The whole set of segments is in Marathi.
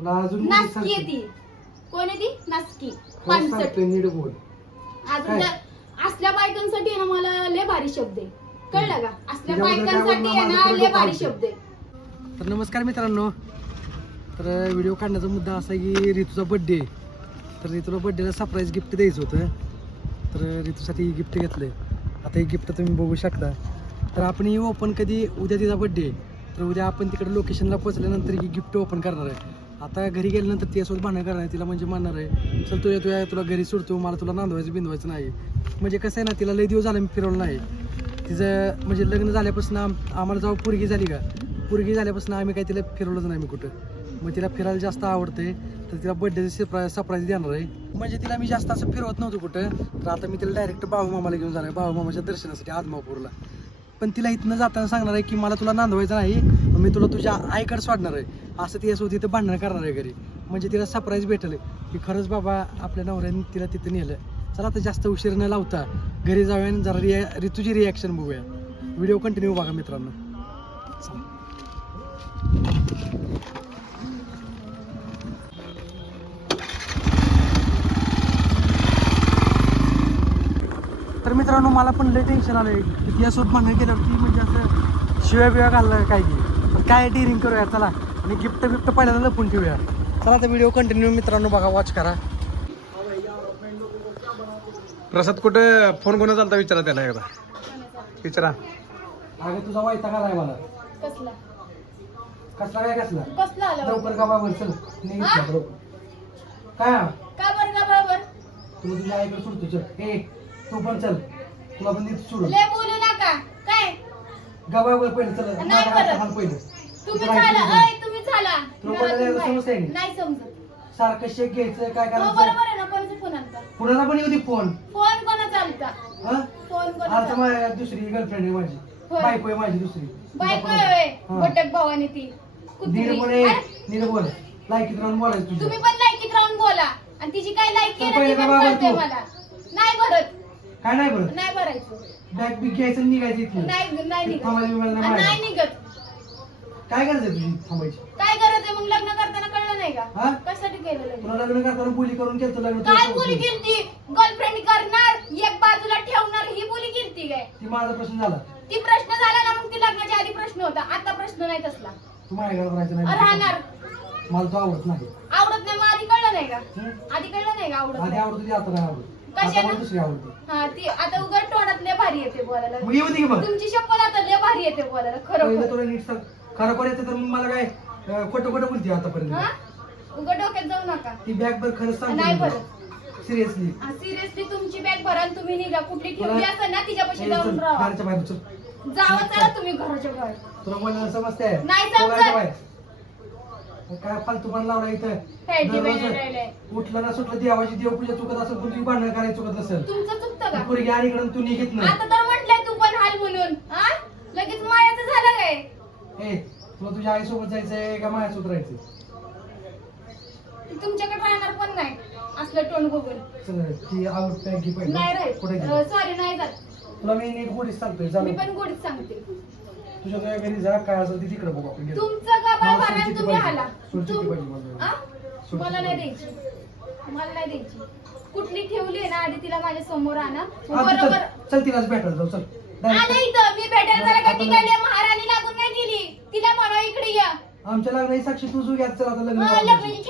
तुला अजून नासकी सांगते. ती. कोण आहे ती? नासकी खरं पानसट सांगते, नीट बोल. अजून काय? त्या- असल्या बायकांसाठी आहे ना मला लय भारी शब्द आहे. कळलं का? असल्या काय बायकांसाठी आहे ना लय भारी शब्द आहे. तर नमस्कार मित्रांनो. तर व्हिडिओ काढण्याचा मुद्दा असा आहे की ऋतूचा बड्डे तर ऋतूला बड्डेला सरप्राईज गिफ्ट द्यायचं होतं. तर ऋतूसाठी गिफ्ट घेतलं आता हे गिफ्ट तुम्ही बघू शकता. तर आपण ही ओपन कधी उद्या तिचा बड्डे तर उद्या आपण तिकडे लोकेशनला पोहोचल्यानंतर ही गिफ्ट ओपन करणार आहे. आता घरी गेल्यानंतर ती असं भांडण करणार आहे तिला म्हणजे म्हणणार आहे. चल तुझ्या तुझ्या तुला घरी सोडतो मला तुला नांदवायचं बिंदवायचं नाही. म्हणजे कसं आहे ना तिला लय दिवस झालं मी फिरवलं नाही. तिचं म्हणजे लग्न झाल्यापासून आम आम्हाला जेव्हा पुरगी झाली का पुरगी झाल्यापासून आम्ही काय तिला फिरवलंच नाही मी कुठं. मग तिला फिरायला जास्त आवडते तर तिला बड्डेचं सरप्राईज सरप्राईज देणार आहे. म्हणजे तिला मी जास्त असं फिरवत नव्हतो कुठं. तर आता मी तिला डायरेक्ट बाबू मामाला घेऊन जाणार आहे बाबू मामाच्या दर्शनासाठी आदमापूरला. पण तिला इथनं जाताना सांगणार आहे की मला तुला नांदवायचं नाही मी तुला तुझ्या आईकडे सोडणार आहे. असं तिच्यासोबत तिथं भांडण करणार आहे घरी. म्हणजे तिला सरप्राईज भेटेल. की खरंच बाबा आपल्या नवऱ्याने तिला तिथं नेलं. चला आता जास्त उशीर न लावता घरी जाऊया आणि जरा रिया ऋतूची रिॲक्शन बघूया. व्हिडिओ कंटिन्यू बघा मित्रांनो. तर मित्रांनो मला पण लय टेन्शन आलंय. की तिच्यासोबत भांडण केल्यावरती म्हणजे असं शिव्या बिव्या घाललं काय की काय डिरिंग करूया? चला. आणि गिफ्ट बिफ्ट पहिल्यांदा लपून ठेवूया. चला आता व्हिडिओ कंटिन्यू मित्रांनो बघा वॉच करा. प्रसाद कुठं? फोन कोणा चालता विचारा त्याला एकदा. विचारा. अगं तुझा वायता का नाही मला. कसला? कसला काय कसला? कसला आलं? लवकर का बाबर चल. हा? लवकर. काय? हा? का बरं का बरोबर तुला तुझ्या आईकडे सोडतो चल. ए तू पण चल. तुला पण तिथे सोडू लय बोलू नका. काय? गबावर पहिले चल. नाही माझा करत. हात हात पहिले. तुम्ही तुला ऐकून झाला घे. अय तुम्ही झाला. तुला घरातून कोणाला बाहेर. समजतंय का? नाही समजत. सारखं शेक घ्यायचं काय हो करायचं? बरोबर आहे ना कोणाचा फोन आलता कुणाला पण येऊ दे फोन. फोन कोणाचा आलता हा? फोन आता कोणाचा? माझ्या दुसरी गर्लफ्रेंड आहे माझी. होय. बायको आहे माझी दुसरी. बायको आहे हा. भावानी ती. कुत्री. अरे, लायकीत राहून बोलायचं तुम्ही तुझ्या पण लायकीत राहून बोला. आणि तिची काय लायकी आहे तर ना ती पहिले पण का बाबा कळते तू? मला. नाही भरत. काय नाही बरं नाही भरायचं. बॅग बिग घ्यायचं आणि निघायचं इथलं नाही नाही निघत. थांबायला बिंबायला नाही आणि बाहेर. नाही निघत. काय करायचं तुझी थांबायची? काय गरज आहे? मग लग्न करताना कळलं नाही हा? का कशासाठी केलं लग्न तुला लग्न करताना बोली करून केलं लग्न काय बोली केलं. गर्लफ्रेंड करणार एक बाजूला ठेवणार ही बोली केलती काय? ती माझा प्रश्न झाला. ती प्रश्न झाला ना मग ती लग्नाच्या आधी प्रश्न होता. आता प्रश्न नाही तसला. तू माझ्या घरात राहायचं नाही. राहणार. मला तो आवडत नाही. आवडत नाही मग आधी कळलं नाही का? हं? आधी कळलं नाही का आवडत आधी नाही? आवडत होती आता नाही आवडत. कशाला? आता मला दुसरी आवडते. हा ती आता उघड तोंडात लय भारी येते बोलायला. मग येऊ दे की बघ तुमची शपथ आता लय भारी येते बोलायला खरं पहिलं तुला नीट सांग. खरं कोण येतं तर मग मला काय अं, खोटं खोटं बोलते आतापर्यंत. उघड डोक्यात जाऊ नका. ती बॅग बर खरंच नाही सांगतो बरं सिरियसली सिरियसली तुमची बॅग भरा आणि तुम्ही निघा. कुठली ठेवली असेल ना तिच्यापाशी जाऊन राहा. बाहेर चल. जावं चला तुम्ही घराच्या बाहेर. तुला बोलायला समजते नाही समजत. काय फालतू पण लावला इथं. उठलं ना सुटलं देवाची देवपूजा चुकत असेल तुझी भांडण करायची चुकत नसेल तुमचं चुकतं का? पोरगी आणि इकडं तू निघत नाही. आता तर म्हटलंय तू पण हाल म्हणून. हा? लगेच मायाचं ए तुला तुझ्या आईसोबत जायचंय का माझ्यासोबत राहायचं ती तुमच्याकडे राहणार पण नाही. असलं तोंड बघून. चल ती नाही पहिले कुठे सॉरी नाही जात. तुला मी नीट गोडीच सांगतोय मी चालेल पण गोडीत सांगते. तुझ्या तुझ्या घरी जा काय असेल ते तिकडे बघू आपण. गेलो. तुमचं मला बाबा सुटची तुम्ही पाहिजे. हाला सुटची तुम- पाहिजे मला. आ? सुटची मला नाही पाहिजे. द्यायची. मला नाही द्यायची. कुठली ठेवली आहे ना आधी तिला माझ्यासमोर आणा. हा, तू बरोबर. चल चल तिलाच भेटायला जाऊ चल. आलं. इथं. मी भेटायला जरा का आपण- तिकडे महाराणी लागून नाही गेली तिला म्हणा इकडे या. आमच्या लग्नाची साक्षी तू जू घ्या चल आता लग्न हा, करायचं. लग्नाची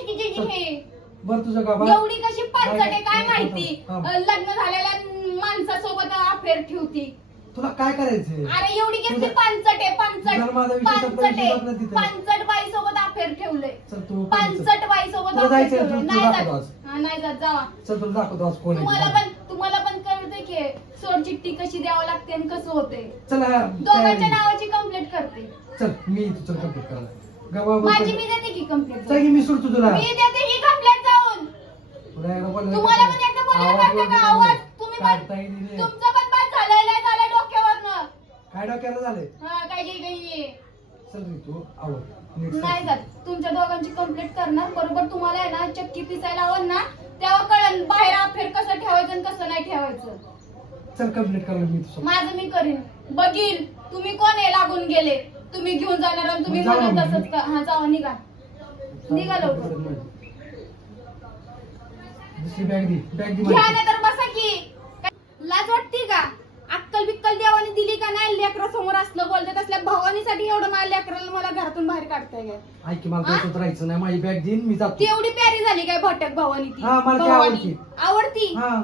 हे. बरं तुझं गाभा एवढी कशी पाचट आहे काय माहिती? हा. अं, लग्न झालेल्या माणसासोबत अफेअर ठेवती. तुला काय करायचंय? अरे एवढी तुझं- पानचट आहे तुझा माझा विषय विषय संपला आहे. तिथं. बाई सोबत अफेअर ठेवलंय. चल तू. पानचट बाई सोबत तुला अफेअर जायचंय, ठेवलंय. तू- तू नाही दाखव आज. जात हा नाही जात. जावा. चल तुला दाखवतो आज कोण तुम्हाला पण तुम्हाला पण कळतंय की सोड चिठ्ठी कशी द्यावं लागते आणि कसं होते चल दोघांच्या. नावाची कंप्लेंट करते. चल मी येतो चल कंप्लीट करायला. माझी मी देते की कंप्लेंट चल की मी सोडतो तुला. मी देते की कंप्लेंट जाऊन. तुला एकदा बोलायला तुम्हाला? पण एकदा बोलायला आवाज का? आवाज तुम्ही पण काढताही नाही. रे. तुमचं पण पास झालंय लय झालंय डोक्यावरनं. काय डोक्याला झाले हा काय काही काही चल रे तू आवड नीट नाही. जात. तुमच्या दोघांची कंप्लेंट करणार. बरोबर तुम्हाला आहे ना चक्की पिसायला हवं ना तेव्हा कळेल बाहेर अफेर कसं ठेवायचं आणि कसं नाही ठेवायचं. चल कंप्लीट करायला मी तुझं. माझं मी करीन. बघील तुम्ही कोण आहे लागून गेले? तुम्ही घेऊन जाणार आणि तुम्ही जाऊ म्हणत ना. तसंच का? हा जावा निघा. निघा लवकर. दुसरी बॅग दे. बॅग दे घ्या. नाही तर बसा की. काय? लाज वाटते का? अक्कल बिक्कल देवाने दिली का नाही? लेकरा समोर असलं बोलतात असल्या भवानीसाठी एवढं मला लेकराला मला घरातून बाहेर काढताय काय? ऐक की मला हा? राहायचं नाही. माझी बॅग देईन मी जातो. ती एवढी प्यारी झाली काय भटक भवानी ती हा, मला ती भवानी. आवडती. आवडती? हा.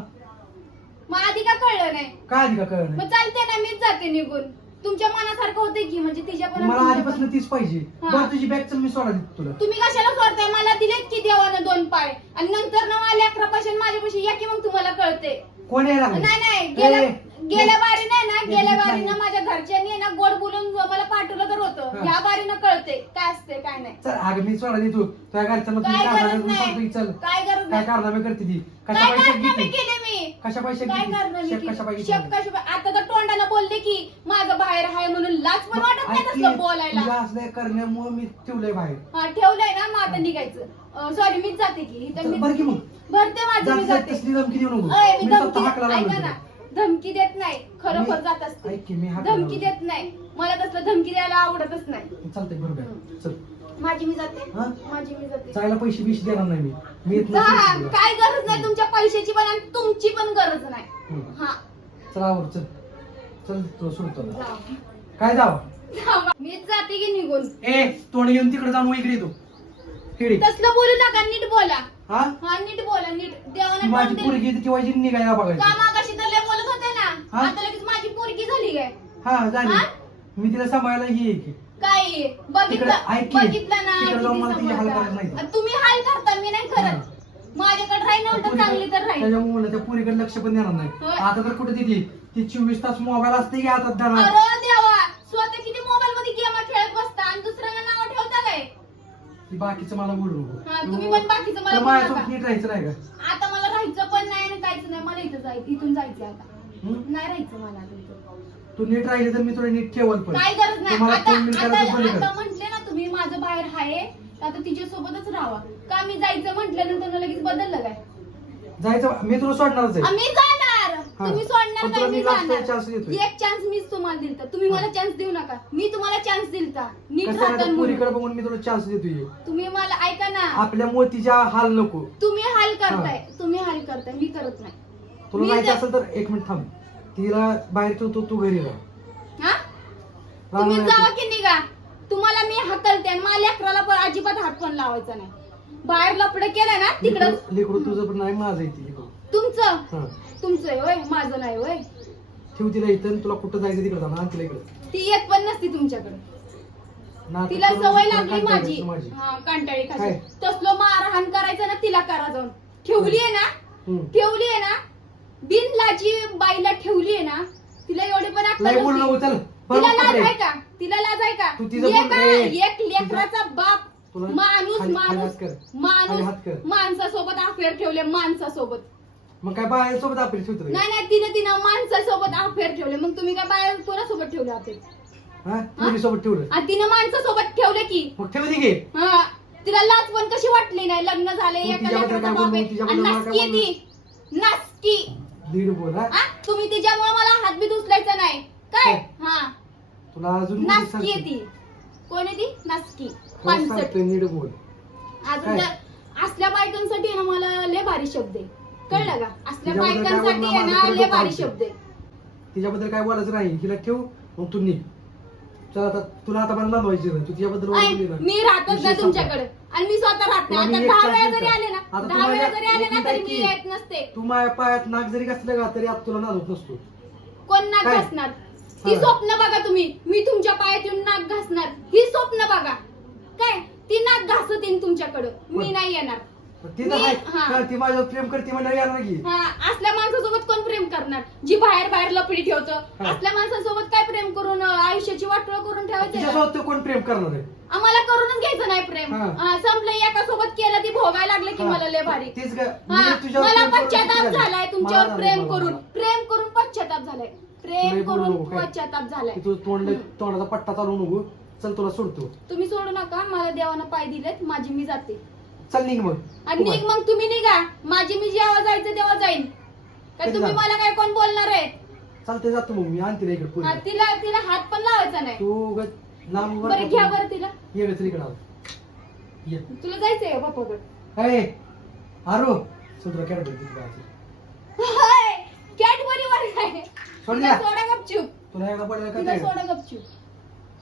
मग आधी का कळलं नाही? काय आधी का कळलं मग नाही चालते ना मीच जाते निघून. तुमच्या मनासारखं होते की म्हणजे तिच्या पण मला तुमच्या आधीपासून तीच पाहिजे. हा. बरं तुझी बॅग चल मी सोडा देतो तुला. तुम्ही कशाला सोडताय? मला दिलेत की देवानं दोन पाय. आणि नंतर ना माझ्या अकरा पासून माझ्यापाशी या की मग तुम्हाला कळते कोण यायला लागलं? नाही नाही गेल्या ए, गेल्या बारी नाही ना गेल्या नाही. बारीनं माझ्या घरच्यांनी आहे ना गोड बोलून मला पाठवलं तर होतं हा. ह्या बारीनं कळते काय असते काय नाही. चल अगं मी सोडा देतो. तुझ्या घरच्यांना तुम्ही काय गरज नाही. सांगतो की चल काय गरज काय नाही. कारनामे करते ती? कशा काय पैशात कारनामे घेते? केले मी? कशा पैशात काय घेते? कारनामे शेक केले? कशा पाहिजे? आता तर तोंडानं बोलले की माझं बाहेर आहे म्हणून लाज पण वाटत नाही तसलं बोलायला. तुला असल्या करण्यामुळे मी ठेवलंय बाहेर. हा ठेवलंय ना मग आता निघायचं. सॉरी मीच जाते की. इथं चल, मी बरं की मग. भरते माझं मी जात जात. जाते तसली धमकी देऊ नको. अय, मी मी स्वतः हाकला धमकी लागलो ऐका ना. तुला. धमकी देत नाही. खरोखर जात असते. ऐक की मी हाकला धमकी. देत नाही. मला तसलं धमकी द्यायला आवडतच नाही. चालतंय बरोबर आहे. चल. माझी मी जाते. हा? माझी मी जाते. जायला पैसे बिशे देणार नाही मी. मी येत जा, नसेल तुला. काय गरज नाही तुमच्या पैशाची पण आणि तुमची पण गरज नाही. हम्म. हा. चल आवर चल. चल तुला सोडतो. जा. काय जाव? जा. मीच जाते की निघून? ए तोंड घेऊन तिकडे जाऊन इकडे येतो इकडे तसलं बोलू नका नीट बोला. हा? हा नीट बोला नीट. ती देवाने माझी तोंड दिलं. पोरगी ती केव्हाची निघायला का बघायची मागाशी तर हा? आता लगेच माझी पोरगी झाली काय? हा झाली. हा? मी तिला सांभाळायला ये की काय? तिकडं बघितलं ऐक की, बघितलं ना तिकडं जाऊन मला किती तिचे हाल समजदार. करायचे नाहीत. आणि तुम्ही हाल करता मी नाही करत. माझ्याकडे राहील उलट चांगली तर राहील त्याच्यामुळे त्या पोरीकडे लक्ष पण देणार नाही. होय. आता तर कुठे तिथे ती चोवीस तास मोबाईल असते की धरणार अरे देवा! स्वतः किती मोबाईल मध्ये गेम खेळत बसता आणि दुसऱ्यांना नाव ठेवता काय? बाकीचं मला बोलू नको. हा, तुम्ही पण बाकीचं मला तर बोलू माझ्यासोबत नका. नीट राहायचं नाही का? आता मला राहायचं पण नाही आणि काहीच नाही. मला इथं जायचं इथून जायचं आता. हं? नाही राहायचं मला आता इथं. तू नीट राहिली तर मी तुला नीट ठेवल पण. काय गरज नाही. तुम्हाला आता फोन बिन आता करायचं बंद आता कर म्हंटले ना तुम्ही माझं बाहेर आहे तर आता तिच्या सोबतच राहावा. का मी जायचं म्हटल्यानंतर लगेच बदललं काय? जायचं मी तुला सोडणारच आहे. मी जाणार. हा. तुम्ही सोडणार पण काय तुला मी मी last जाणार. chance देतोय. एक चान्स मीच तुम्हाला दिलता. तुम्ही मला चान्स देऊ नका. मी तुम्हाला चान्स दिलता. नीट कसं आहे राहता ना, म्हणून. पोरीकडे बघून मी तुला चान्स देतोय? तुम्ही मला ऐका ना. आपल्या मोतीच्या हाल नको. तुम्ही हाल करताय. तुम्ही हाल करताय. मी करत नाही. तुला जायचं असेल तर एक मिनिट थांब. तिला बाहेर ठेवतो तू घरी राह हा? तुम्ही. जावा की निघा. तुम्हाला मी हकलते आणि माझ्या लेकराला पण अजिबात हात पण लावायचा नाही. बाहेर लपड केलं ना तिकडं. लेकरू लेकरू तुझं पण नाही माझं आहे ती लेकरू. तुमचं? हा. तुमचं आहे होय माझं नाही होय. ठेव तिला इथं आणि तुला कुठं जायचं तिकडे जाणार तिला इकडे. ती एक पण नसती तुमच्याकडे. नाटक तिला करून सवय तिला लागली माझी. येतं माझी. हा कांटाळी काय? खाशी तसलं मारहाण करायचं ना तिला करा जाऊन. ठेवली आहे ना? हम्म. ठेवली आहे ना? बिनलाजी बाईला ठेवली आहे ना तिला एवढी पण अक्कल लय बोल नसती. नको चल. तिला लाज. आहे का? तिला लाज आहे का? तू तिचं एक लेकराचा बाप. तुला माणूस खाली- खाली माणूस हात कर. खाली माणूस कर. माणसासोबत अफेअर ठेवले माणसासोबत. मग काय बाहेर सोबत आपली ठेवतो? नाही नाही तिने तिनं माणसासोबत अफेअर ठेवले. मग तुम्ही काय बाहेर कोणासोबत ठेवले अफेअर हा? सोबत ठेवलं. आणि तिनं माणसासोबत ठेवले की. मग ठेव दे घे हा. तिला लाज पण कशी वाटली नाही? लग्न झाले तू एका तिच्याबद्दल लेकराचा काय बाप बोलू? आहे. तिच्याबद्दल आणि मला काय नासकी ती. नासकी. दीड बोल. तुम्ही तिच्यामुळे मला हातबीत उचलायचा नाही. काय? हो. हा. तुला अजून मुली नासकी. आहे ती. कोण आहे ती? नासकी पानसट. नीट बोल. अजून काय? असल्या बायकांसाठी आहे ना मला लय भारी शब्द आहे. कळलं का? असल्या तिच्याबद्दल काय बायकांसाठी आहे ना लय भारी. शब्द आहे. तिच्याबद्दल काय बोलायचं नाही. हिला ठेव मग तू निघ. चल आता तुला आता मला नांदवायची नाही तू तिच्याबद्दल ना मी राहतच विषय नाही संपला. तुमच्याकडे. आणि मी स्वतः राहत नाही आता दहा वेळा. जरी आले ना आता दहा वेळा जरी आले ना तरी मी. येत नसते तू माझ्या पायात नाक जरी घातलं का तरी आता तुला नांदत नसतो कोण नाक काय? घासणार ती हा. स्वप्न बघा तुम्ही मी तुमच्या पायात येऊन नाक घासणार ही स्वप्न बघा काय ती नाक घासतीन तुमच्याकडं मी? नाही येणार तिथं मी- हा. ती माझ्यावर प्रेम करते म्हणलं येणार की हा असल्या माणसासोबत कोण प्रेम करणार जी बाहेर बाहेर लपडी ठेवतं हा. असल्या माणसासोबत काय प्रेम करून अं, आयुष्याची वाटोळ करून ठेवायचं का? तिच्यासोबत तो कोण प्रेम करणार आहे आम्हाला करूनच घ्यायचं नाही प्रेम हा. हा, संपलं एका सोबत केलं ती भोगायला लागलं की हा. मला लय भारी तेच ग हा, मी तुझ्यावर मला प्रेम करून पश्चाताप किती झाले? झालाय मला तुमच्यावर प्रेम मला करून. प्रेम करून पश्चाताप झालाय प्रेम बोलू करून नको काय? पश्चाताप झालाय तुझं तोंड हम्म. तोंडाचा पट्टा चालू नको चल तुला सोडतो तुम्ही सोडू नका मला देवानं पाय दिलेत माझी मी जाते चल निघ मग. आणि निघ मग तुम्ही निघा. माझी मी जेव्हा जायचं तेव्हा जाईन. काय तुम्ही? मला काय कोण बोलणार आहे? चालते जातो मग. मी आणते इकडे हा, पुढे तिला तिला हात पण लावायचा नाही. तू लांब वर बरं घ्या बरं तिला. ये ग इकडे आला ये. तुला जायचंय का पप्पाकडे? अरे आरो सुंदर बाळाची. कॅडबरी वर काय सोड तुला द्या. सोडा गपचूप. तुला एकदा पडलं का तुला ते? सोडा गपचूप.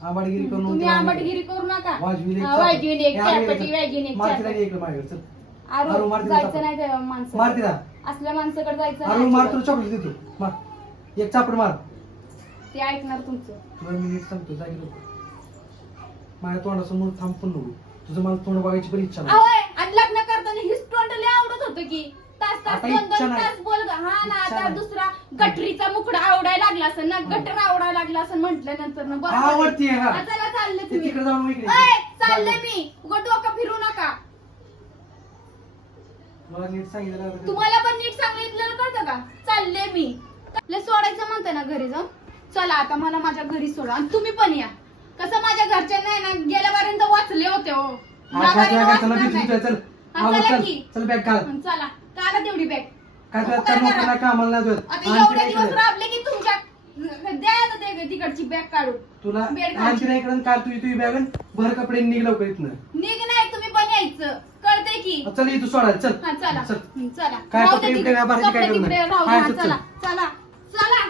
आंबाडगिरी करून तुम्ही तुला आंबटगिरी करू नका. वाजवी हा, वाजवीन एक चारपटी वाजवीन एक मारतीला चारपटी इकडे माझ्याकडे चल. अरे, आरू मारती जायचं. नाही त्या माणसं. मारतीला. असल्या माणसाकडे जायचं अरे नाही मार. तुला चॉकलेट देतो. मार. एक चापड मार. ते ऐकणार तुमचं. तुला मी नीट सांगतो जागी नको माझ्या तोंडासमोर थांब पण नको. तुझं मला तोंड बघायची पण इच्छा नाही. ahoy, आणि लग्न करताना हिच तोंडले आवडत होतं की. तास तास आता दोन इच्छा दोन नाही. तास बोल ग. हा ना इच्छा आता नाही. दुसरा गटरीचा मुकडा आवडायला लागला असं ना गटर आवडायला लागला असं म्हटल्यानंतर ना बरं आवडतीये का? हा, चला चालले ते तिकडे जाऊन इकडे. अय, चालले मी. उगा डोकं फिरू नका. मला नीट सांगितलं ना. तुम्हाला पण नीट सांगितलं कळतं का? चालले मी. लय सोडायचं म्हणते ना घरी जाऊन चला आता मला माझ्या घरी सोडा. आणि तुम्ही पण या. कसं माझ्या घरच्या नाही ना गेल्यापर्यंत वाचले होते हो. हा, काय चला वाचणार भीती नाही. चल हा, आवर चला चल की. चल बॅग घाल. चला. तेवढी बॅग काय उपकार करा. कामाला नाही जात. आता आणखी एवढे नाही दिवस इकडे. राबले की तुमच्या द्या आता ते तिकडची बॅग काढून तुला बेड आणखी नाही इकडे काल तुझी तुझी बॅग भर कपडे निघ लवकर इथनं निघ नाही तुम्ही पण यायचं कळतंय की चल इथं सोडायला चल हा चला चल हं, चला काय राहू कपडे दे बिपडे तिकडे. व्यापाराची काय कपडे करू तिकडे नये. राहू दे. हाय, हा, चल, चल. चला चला चला